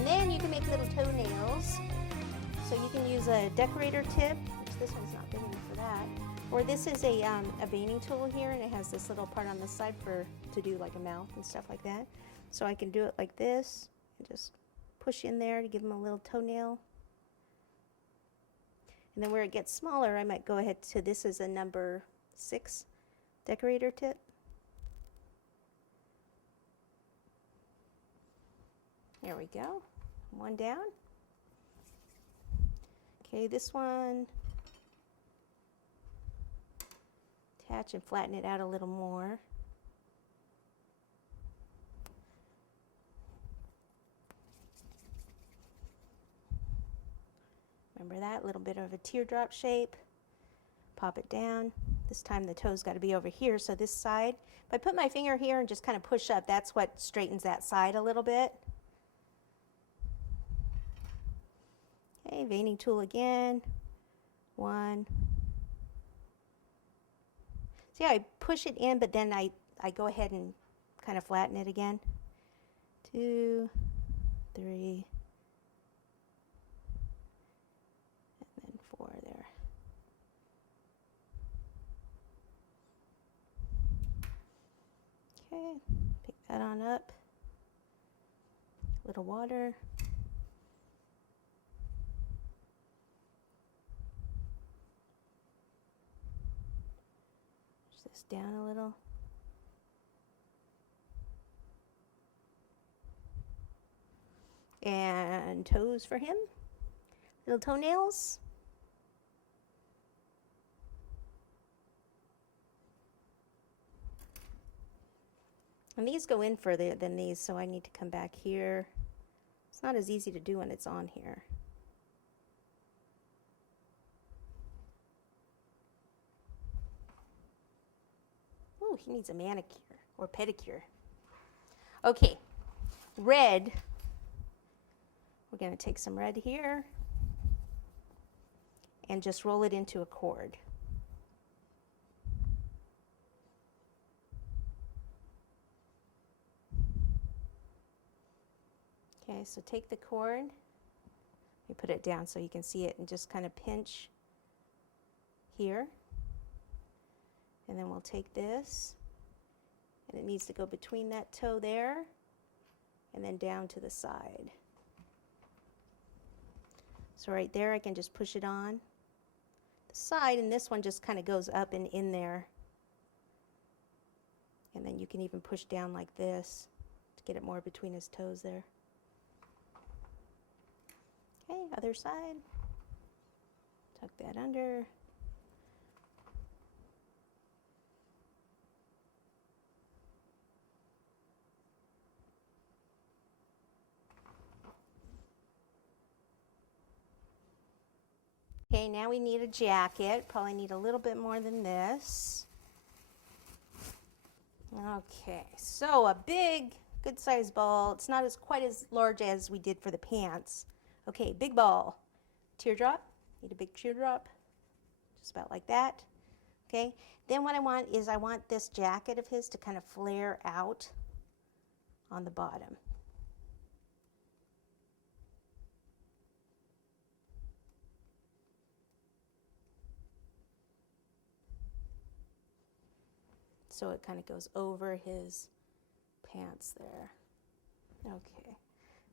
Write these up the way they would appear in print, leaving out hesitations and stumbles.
And then you can make little toenails. So you can use a decorator tip, which this one's not big enough for that. Or this is a veining tool here, and it has this little part on the side to do like a mouth and stuff like that. So I can do it like this and just push in there to give them a little toenail. And then where it gets smaller, I might go ahead to, this is a number 6 decorator tip. There we go, one down. Okay, this one, attach and flatten it out a little more. Remember that, little bit of a teardrop shape. Pop it down. This time the toe's got to be over here, so this side, if I put my finger here and just kind of push up, that's what straightens that side a little bit. Okay, veining tool again. 1. See how I push it in, but then I go ahead and kind of flatten it again. 2, 3, and then 4 there. Okay, pick that on up. Little water. Push this down a little. And toes for him. Little toenails. And these go in further than these, so I need to come back here. It's not as easy to do when it's on here. Oh, he needs a manicure or pedicure. Okay, red. We're going to take some red here and just roll it into a cord. Okay, so take the cord, you put it down so you can see it, and just kind of pinch here. And then we'll take this, and it needs to go between that toe there and then down to the side. So right there I can just push it on the side, and this one just kind of goes up and in there. And then you can even push down like this to get it more between his toes there. Okay, other side. Tuck that under. Okay, now we need a jacket. Probably need a little bit more than this. Okay, so a big, good sized ball. It's not quite as large as we did for the pants. Okay, big ball. Teardrop. Need a big teardrop. Just about like that. Okay, then what I want is I want this jacket of his to kind of flare out on the bottom. So it kind of goes over his pants there. Okay,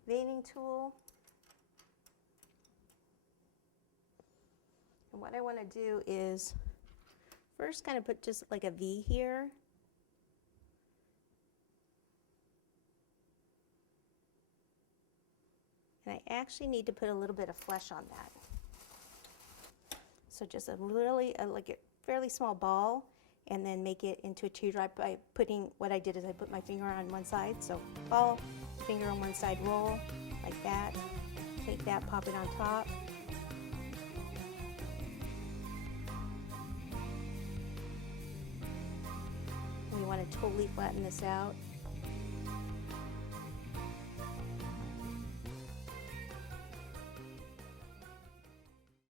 veining tool. And what I want to do is first kind of put just like a V here. And I actually need to put a little bit of flesh on that. So just a really, like a fairly small ball, and then make it into a teardrop by putting, what I did is I put my finger on one side, so ball, finger on one side, roll, like that. Take that, pop it on top. And you want to totally flatten this out.